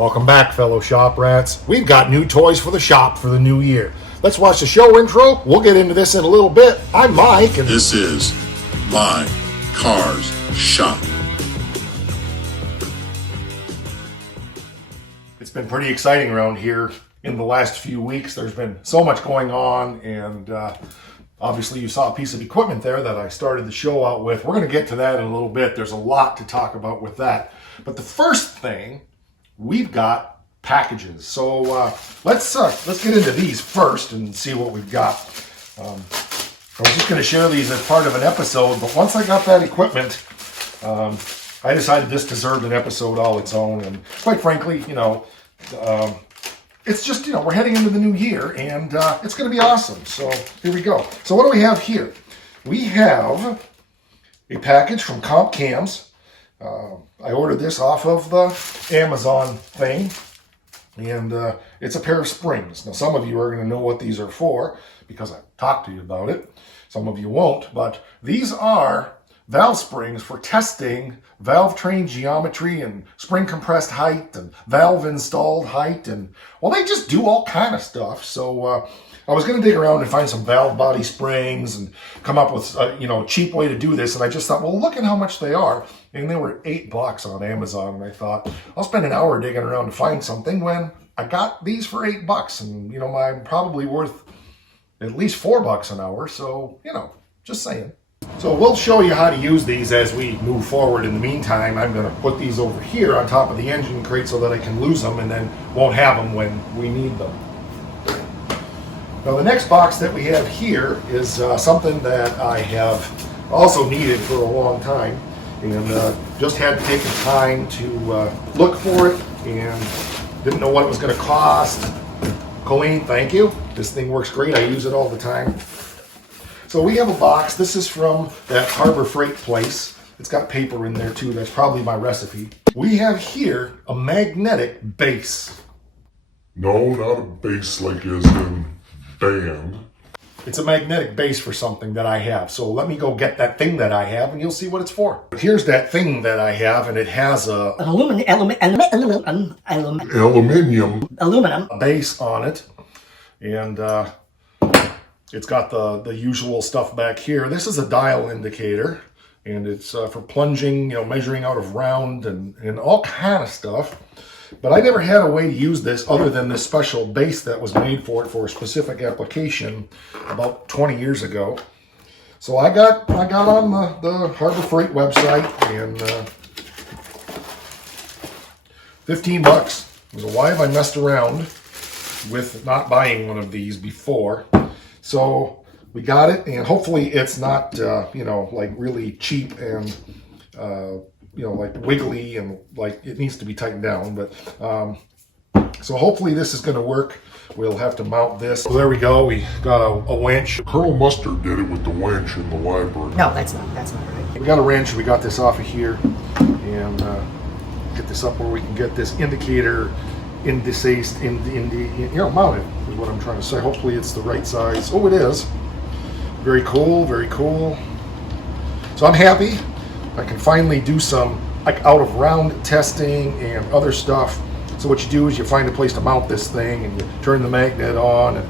Welcome back, fellow shop rats. We've got new toys for the shop for the new year. Let's watch the show intro. We'll get into this in a little bit. I'm Mike, and this is My Cars Shop. It's been pretty exciting around here in the last few weeks. There's been so much going on, and obviously you saw a piece of equipment there that I started the show out with. We're going to get to that in a little bit. There's a lot to talk about with that. But the first thing, we've got packages. So let's get into these first and see what we've got. I was just going to share these as part of an episode, but once I got that equipment, I decided this deserved an episode all its own. And quite frankly, it's just, we're heading into the new year, and it's going to be awesome. So here we go. So what do we have here? We have a package from Comp Cams. I ordered this off of the Amazon thing, and it's a pair of springs. Now, some of you are going to know what these are for because I've talked to you about it. Some of you won't, but these are valve springs for testing valve train geometry and spring compressed height and valve installed height, and well, they just do all kind of stuff. So I was going to dig around and find some valve body springs and come up with a cheap way to do this, and I just thought, well, look at how much they are, and they were $8 on Amazon, and I thought I'll spend an hour digging around to find something when I got these for $8, and I'm probably worth at least $4 an hour. So just saying. So we'll show you how to use these as we move forward. In the meantime, I'm going to put these over here on top of the engine crate so that I can lose them and then won't have them when we need them. Now the next box that we have here is something that I have also needed for a long time, and just had to take the time to look for it and didn't know what it was going to cost. Colleen, thank you. This thing works great. I use it all the time. So we have a box. This is from that Harbor Freight place. It's got paper in there too. That's probably my recipe. We have here a magnetic base. No, not a base like as in band. It's a magnetic base for something that I have. So let me go get that thing that I have and you'll see what it's for. Here's that thing that I have, and it has a aluminum base on it. And it's got the usual stuff back here. This is a dial indicator, and it's for plunging, measuring out of round and all kind of stuff. But I never had a way to use this other than this special base that was made for it for a specific application about 20 years ago. So I got on the Harbor Freight website, and $15 was why have I messed around with not buying one of these before. So we got it, and hopefully it's not, like really cheap and, like wiggly and like it needs to be tightened down. But so hopefully this is going to work. We'll have to mount this. So there we go. We got a winch. Colonel Mustard did it with the winch in the library. No, that's not right. We got a wrench. We got this off of here, and get this up where we can get this indicator mounted is what I'm trying to say. Hopefully it's the right size. Oh, it is. Very cool, very cool. So I'm happy. I can finally do some out of round testing and other stuff. So what you do is you find a place to mount this thing, and you turn the magnet on and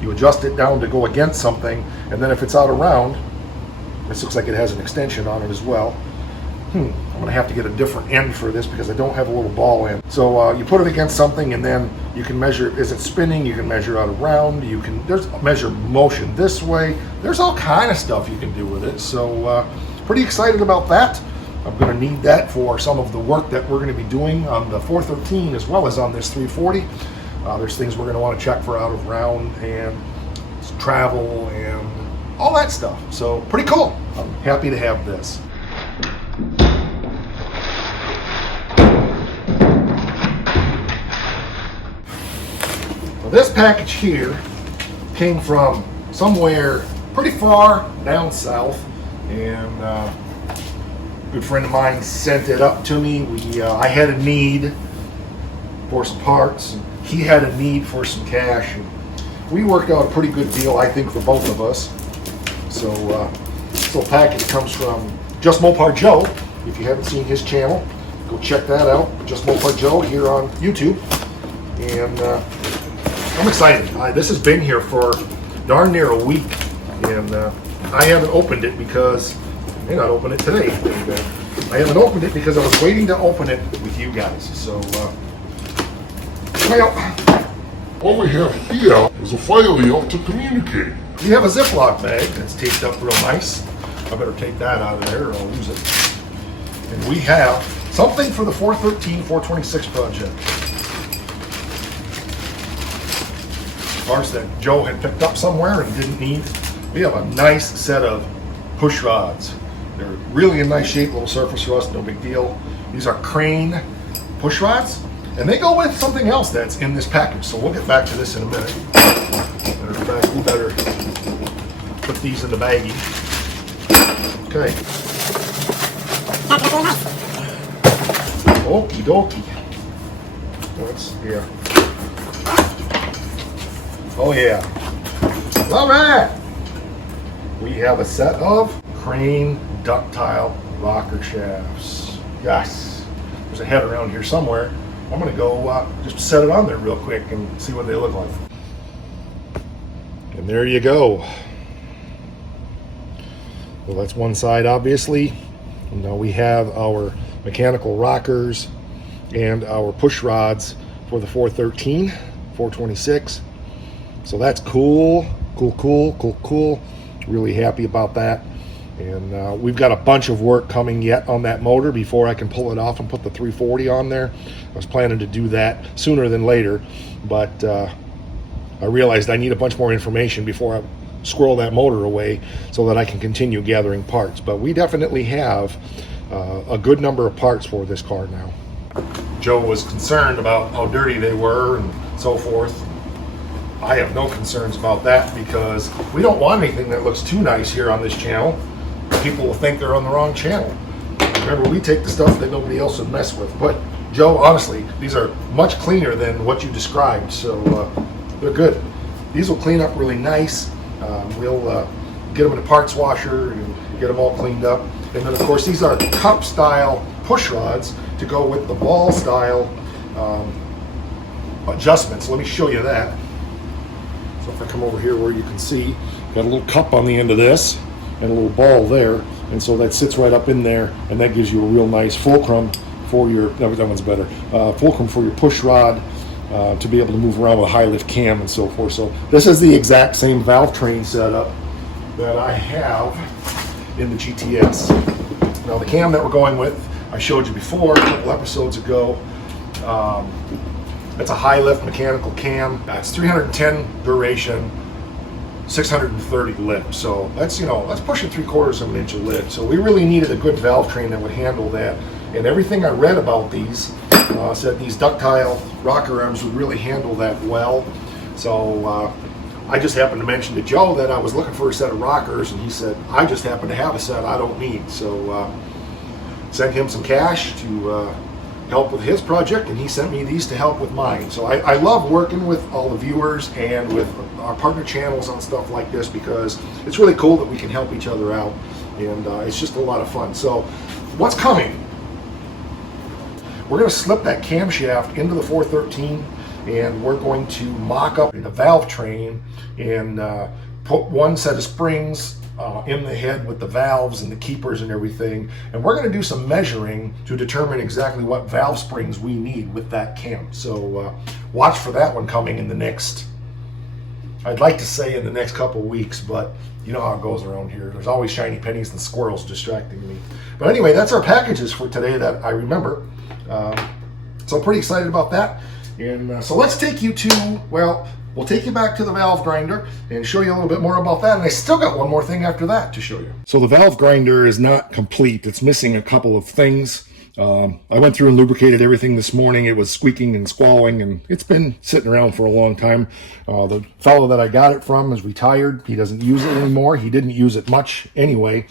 you adjust it down to go against something, and then if it's out of round, this looks like it has an extension on it as well. I'm going to have to get a different end for this because I don't have a little ball end. So you put it against something, and then you can measure, is it spinning? You can measure out of round. There's measure motion this way. There's all kind of stuff you can do with it. So pretty excited about that. I'm going to need that for some of the work that we're going to be doing on the 413 as well as on this 340. There's things we're going to want to check for out of round and travel and all that stuff. So pretty cool. I'm happy to have this. This package here came from somewhere pretty far down south, and a good friend of mine sent it up to me. I had a need for some parts, and he had a need for some cash, and we worked out a pretty good deal, I think, for both of us. So this little package comes from Just Mopar Joe. If you haven't seen his channel, Go check that out. Just Mopar Joe here on YouTube. And I'm excited. This has been here for darn near a week. And I haven't opened it because I may not open it today. And, I haven't opened it because I was waiting to open it with you guys. So, well, What we have here is a file to communicate. we have a Ziploc bag that's taped up real nice. I better take that out of there or I'll lose it. And we have something for the 413, 426 project. Parts that Joe had picked up somewhere and didn't need. We have a nice set of push rods. They're really in nice shape, little surface rust, no big deal. These are Crane push rods, and they go with something else that's in this package. So we'll get back to this in a minute. We better put these in the baggie. Okay. Okie dokie. Yeah. Oh yeah. All right. We have a set of Crane ductile rocker shafts. Yes. There's a head around here somewhere. I'm gonna go just set it on there real quick and see what they look like. And there you go. Well, that's one side, obviously. And now we have our mechanical rockers and our push rods for the 413, 426. So that's cool. Cool. Really happy about that. And we've got a bunch of work coming yet on that motor before I can pull it off and put the 340 on there. I was planning to do that sooner than later, but I realized I need a bunch more information before I squirrel that motor away so that I can continue gathering parts. But we definitely have a good number of parts for this car now. Joe was concerned about how dirty they were and so forth. I have no concerns about that because we don't want anything that looks too nice here on this channel. People will think they're on the wrong channel. Remember, we take the stuff that nobody else would mess with. But Joe, honestly, these are much cleaner than what you described, so they're good. These will clean up really nice. We'll get them in a parts washer and get them all cleaned up. And then, of course, these are cup style push rods to go with the ball style adjustments. Let me show you that. So if I come over here where you can see, got a little cup on the end of this and a little ball there, and so that sits right up in there, and that gives you a real nice fulcrum for your, that one's better, fulcrum for your push rod to be able to move around with a high lift cam and so forth. So this is the exact same valve train setup that I have in the GTS. Now the cam that we're going with, I showed you before a couple episodes ago. That's a high lift mechanical cam. That's 310 duration, 630 lift. So that's, that's pushing 3/4 of an inch of lift. So we really needed a good valve train that would handle that. And everything I read about these said these ductile rocker arms would really handle that well. So I just happened to mention to Joe that I was looking for a set of rockers, and he said, I just happen to have a set I don't need. So sent him some cash to help with his project, and he sent me these to help with mine. So I love working with all the viewers and with our partner channels on stuff like this because it's really cool that we can help each other out, and it's just a lot of fun. So what's coming? We're going to slip that camshaft into the 413, and we're going to mock up the valve train and put one set of springs in the head with the valves and the keepers and everything, and we're going to do some measuring to determine exactly what valve springs we need with that cam. So watch for that one coming in the next, I'd like to say in the next couple weeks, but you know how it goes around here. There's always shiny pennies and squirrels distracting me. But anyway, that's our packages for today that I remember. So I'm pretty excited about that. And so let's take you to, well, we'll take you back to the valve grinder and show you a little bit more about that. And I still got one more thing after that to show you. So the valve grinder is not complete. It's missing a couple of things. I went through and lubricated everything this morning. It was squeaking and squalling, and it's been sitting around for a long time. The fellow that I got it from is retired. He doesn't use it anymore. He didn't use it much anyway.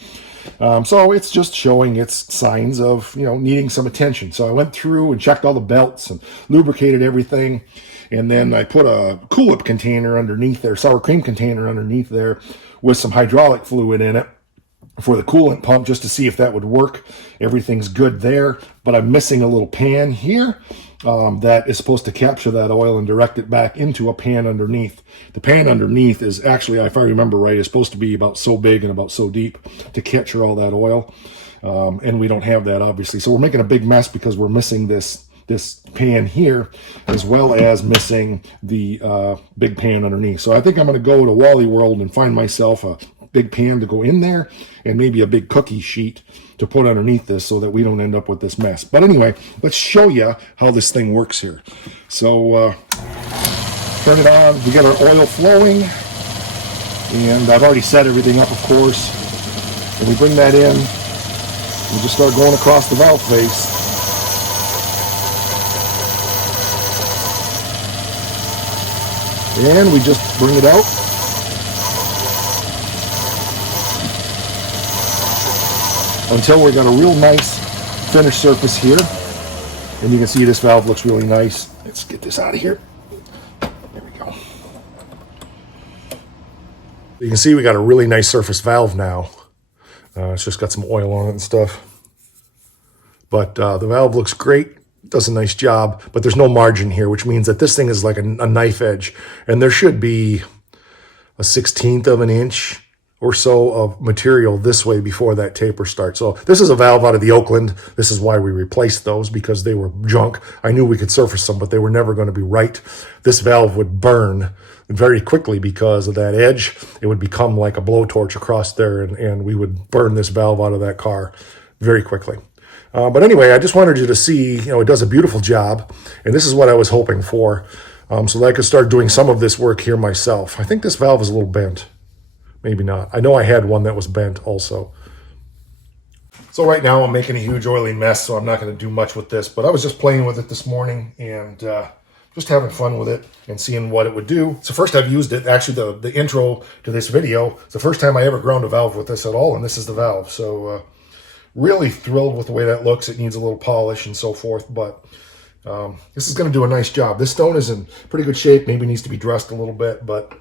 So it's just showing its signs of, needing some attention. So I went through and checked all the belts and lubricated everything. And then I put a Cool Whip container underneath there, sour cream container underneath there with some hydraulic fluid in it. for the coolant pump just to see if that would work. Everything's good there, but I'm missing a little pan here that is supposed to capture that oil and direct it back into a pan underneath. The pan underneath is actually, if I remember right, is supposed to be about so big and about so deep to capture all that oil. And we don't have that, obviously. So we're making a big mess because we're missing this pan here, as well as missing the big pan underneath. So I think I'm going to go to Wally World and find myself a big pan to go in there and maybe a big cookie sheet to put underneath this so that we don't end up with this mess. But anyway, let's show you how this thing works here. So turn it on. We get our oil flowing, and I've already set everything up, of course. And we bring that in. We just start going across the valve face. And we just bring it out. Until we got a real nice finished surface here. And you can see this valve looks really nice. Let's get this out of here. There we go. You can see we got a really nice surface valve now. It's just got some oil on it and stuff. But the valve looks great. Does a nice job, but there's no margin here, which means that this thing is like a knife edge, and there should be a 1/16 of an inch or so of material this way before that taper starts. So this is a valve out of the Oakland. This is why we replaced those, because they were junk. I knew we could surface them, but they were never going to be right. This valve would burn very quickly because of that edge. It would become like a blowtorch across there, and we would burn this valve out of that car very quickly. But anyway, I just wanted you to see, it does a beautiful job, and this is what I was hoping for, so that I could start doing some of this work here myself. I think this valve is a little bent. Maybe not. I know I had one that was bent also. So right now I'm making a huge oily mess, so I'm not going to do much with this, but I was just playing with it this morning and just having fun with it and seeing what it would do. It's the first I've used it. Actually, the intro to this video, it's the first time I ever ground a valve with this at all, and this is the valve. So really thrilled with the way that looks. It needs a little polish and so forth, but this is going to do a nice job. This stone is in pretty good shape. Maybe needs to be dressed a little bit, but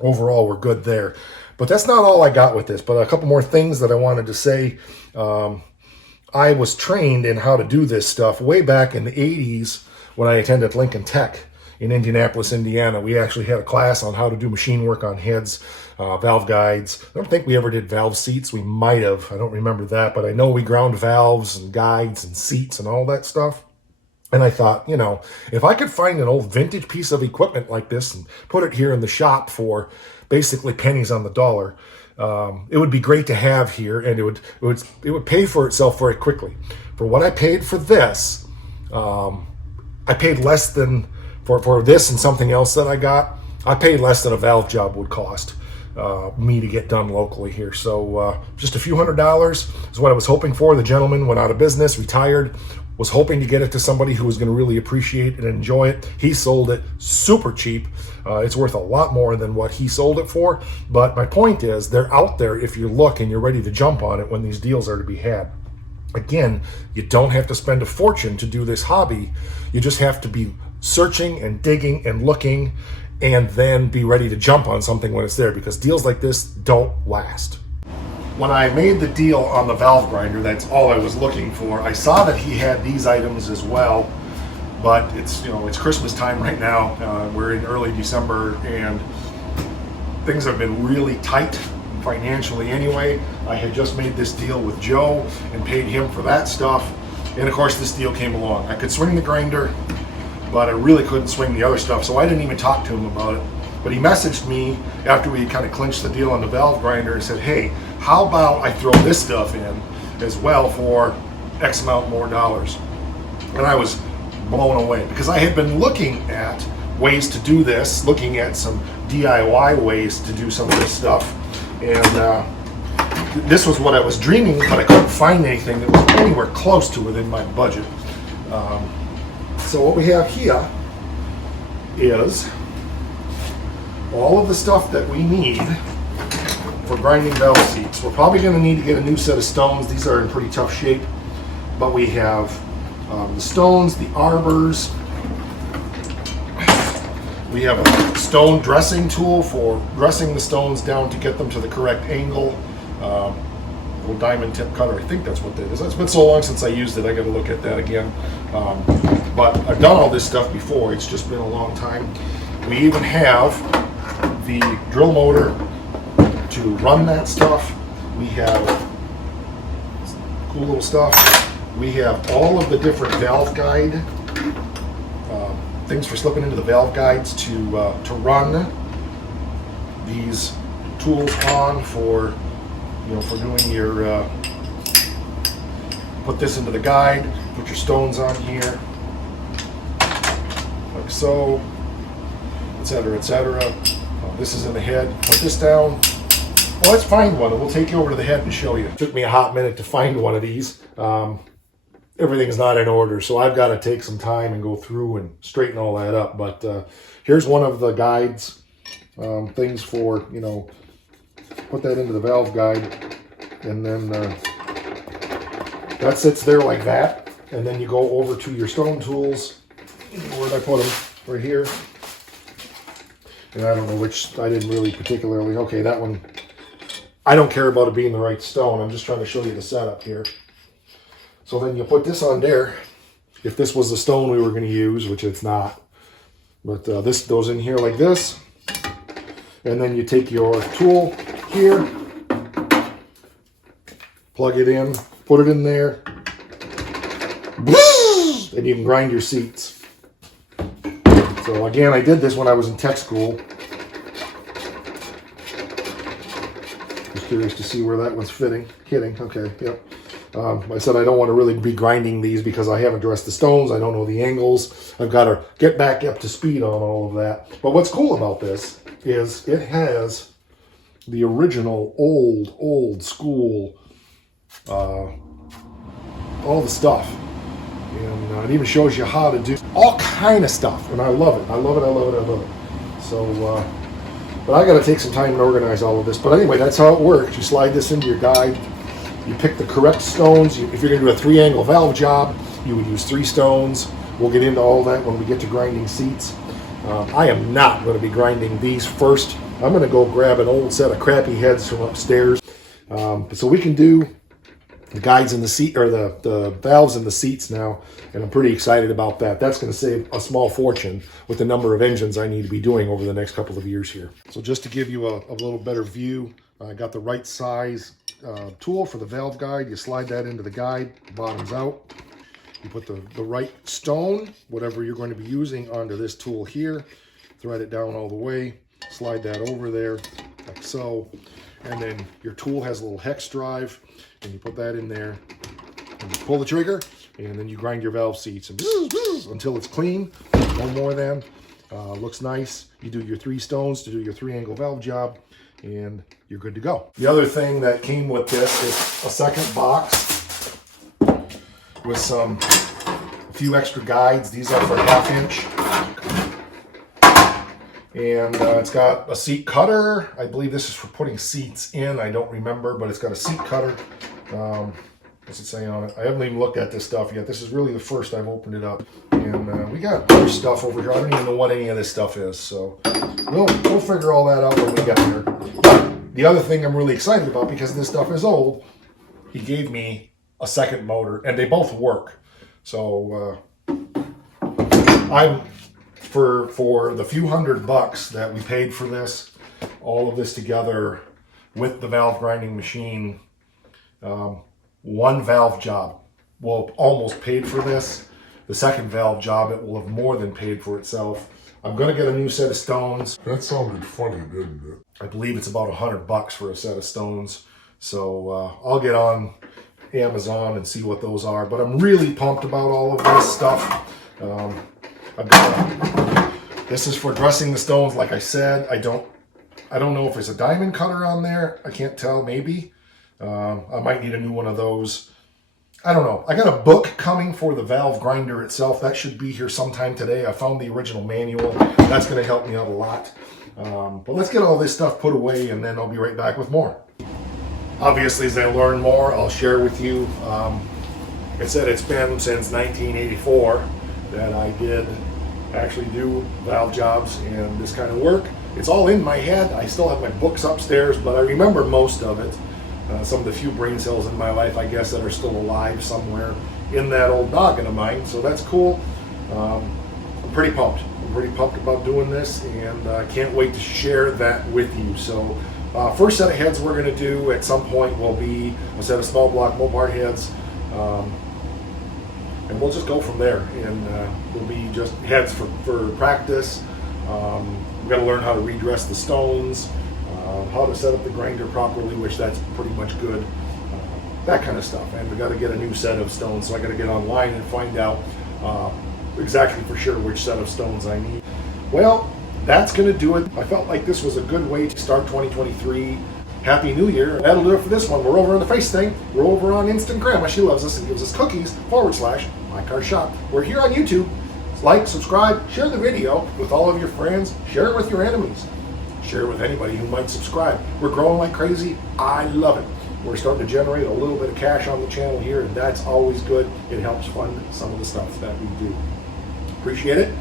overall we're good there. But that's not all I got with this, but a couple more things that I wanted to say. I was trained in how to do this stuff way back in the 80s when I attended Lincoln Tech in Indianapolis, Indiana. We actually had a class on how to do machine work on heads, valve guides. I don't think we ever did valve seats. We might have. I don't remember that, but I know we ground valves and guides and seats and all that stuff. And I thought, if I could find an old vintage piece of equipment like this and put it here in the shop for basically pennies on the dollar, it would be great to have here, and it would pay for itself very quickly. For what I paid for this, I paid less than for this and something else that I got. I paid less than a valve job would cost me to get done locally here. So just a few $100s is what I was hoping for. The gentleman went out of business, retired, was hoping to get it to somebody who was going to really appreciate and enjoy it. He sold it super cheap. It's worth a lot more than what he sold it for. But my point is, they're out there if you look and you're ready to jump on it when these deals are to be had. Again, you don't have to spend a fortune to do this hobby. You just have to be searching and digging and looking, and then be ready to jump on something when it's there, because deals like this don't last. When I made the deal on the valve grinder, that's all I was looking for. I saw that he had these items as well, but it's Christmas time right now. We're in early December, and things have been really tight financially anyway. I had just made this deal with Joe and paid him for that stuff, and of course this deal came along. I could swing the grinder, but I really couldn't swing the other stuff, so I didn't even talk to him about it. But he messaged me after we kind of clinched the deal on the valve grinder and said, hey, how about I throw this stuff in as well for X amount more dollars? And I was blown away, because I had been looking at ways to do this, looking at some DIY ways to do some of this stuff. And this was what I was dreaming, but I couldn't find anything that was anywhere close to within my budget. So what we have here is all of the stuff that we need for grinding valve seats. We're probably going to need to get a new set of stones. These are in pretty tough shape, but we have the stones, the arbors. We have a stone dressing tool for dressing the stones down to get them to the correct angle. little diamond tip cutter. I think that's what that is. It's been so long since I used it, I gotta look at that again. But I've done all this stuff before, it's just been a long time. We even have the drill motor to run that stuff. We have cool little stuff. We have all of the different valve guide things for slipping into the valve guides to run these tools on for, you know, for doing your put this into the guide, put your stones on here like so, etc., etc. This is in the head. Put this down. Well, let's find one and we'll take you over to the head and show you. It took me a hot minute to find one of these. Everything's not in order, so I've got to take some time and go through and straighten all that up. But here's one of the guides, things for, you know, put that into the valve guide, and then that sits there like that. And then you go over to your stone tools. Where did I put them? Right here. And I don't know which, I didn't really particularly, okay, that one, I don't care about it being the right stone. I'm just trying to show you the setup here. So then you put this on there. If this was the stone we were going to use, which it's not, but this goes in here like this. And then you take your tool here, plug it in, put it in there, and you can grind your seats. So again, I did this when I was in tech school. Just curious to see where that one's hitting. Okay, yep. I said I don't want to really be grinding these because I haven't dressed the stones. I don't know the angles. I've got to get back up to speed on all of that. But what's cool about this is it has the original old school, all the stuff. And it even shows you how to do all kind of stuff. And I love it. I love it. I love it. I love it. So, but I got to take some time and organize all of this. But anyway, that's how it works. You slide this into your guide. You pick the correct stones. If you're going to do a 3-angle valve job, you would use 3 stones. We'll get into all that when we get to grinding seats. I am not going to be grinding these first. I'm going to go grab an old set of crappy heads from upstairs. So we can do the guides in the seat, or the valves in the seats now, and I'm pretty excited about that. That's going to save a small fortune with the number of engines I need to be doing over the next couple of years here. So just to give you a little better view, I got the right size tool for the valve guide. You slide that into the guide, bottoms out. You put the right stone, whatever you're going to be using, onto this tool here. Thread it down all the way, slide that over there like so. And then your tool has a little hex drive, and you put that in there, and you pull the trigger, and then you grind your valve seats and until it's clean. No more than. Looks nice. You do your 3 stones to do your 3-angle valve job, and you're good to go. The other thing that came with this is a second box with a few extra guides. These are for 1/2 inch. And it's got a seat cutter. I believe this is for putting seats in. I don't remember, but it's got a seat cutter. What's it say on it? I haven't even looked at this stuff yet. This is really the first I've opened it up. And we got other stuff over here. I don't even know what any of this stuff is. So we'll figure all that out when we get there. But the other thing I'm really excited about, because this stuff is old, he gave me a second motor, and they both work. So I'm... For the few $100 that we paid for this, all of this together with the valve grinding machine, 1 valve job will have almost paid for this. The second valve job, it will have more than paid for itself. I'm going to get a new set of stones. That sounded funny, didn't it? I believe it's about $100 for a set of stones. So I'll get on Amazon and see what those are. But I'm really pumped about all of this stuff. This is for dressing the stones, like I said. I don't know if there's a diamond cutter on there. I can't tell, maybe. I might need a new one of those. I don't know. I got a book coming for the valve grinder itself. That should be here sometime today. I found the original manual. That's going to help me out a lot. But let's get all this stuff put away, and then I'll be right back with more. Obviously, as I learn more, I'll share with you. It said it's been since 1984 that I did actually do valve jobs and this kind of work. It's all in my head. I still have my books upstairs, but I remember most of it. some of the few brain cells in my life, I guess, that are still alive somewhere in that old noggin of mine. So that's cool. I'm pretty pumped. I'm pretty pumped about doing this, and I can't wait to share that with you. So first set of heads we're going to do at some point will be a set of small block Mopar heads. And we'll just go from there, and we'll be just heads for practice. We've got to learn how to redress the stones, how to set up the grinder properly, which that's pretty much good, that kind of stuff. And we got to get a new set of stones, so I got to get online and find out exactly for sure which set of stones I need. Well, that's going to do it. I felt like this was a good way to start 2023. Happy New Year. That'll do it for this one. We're over on the Face thing. We're over on Instant Grandma. She loves us and gives us cookies /MyCarShop. We're here on YouTube. Like, subscribe, share the video with all of your friends. Share it with your enemies. Share it with anybody who might subscribe. We're growing like crazy. I love it. We're starting to generate a little bit of cash on the channel here, and that's always good. It helps fund some of the stuff that we do. Appreciate it.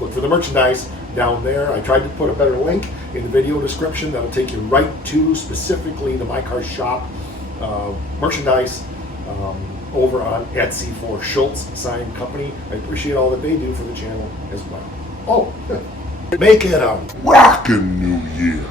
Look for the merchandise down there. I tried to put a better link in the video description that'll take you right to specifically the MyCarShop merchandise over on Etsy for Schultz Sign Company. I appreciate all that they do for the channel as well. Oh, make it a Rockin' New Year.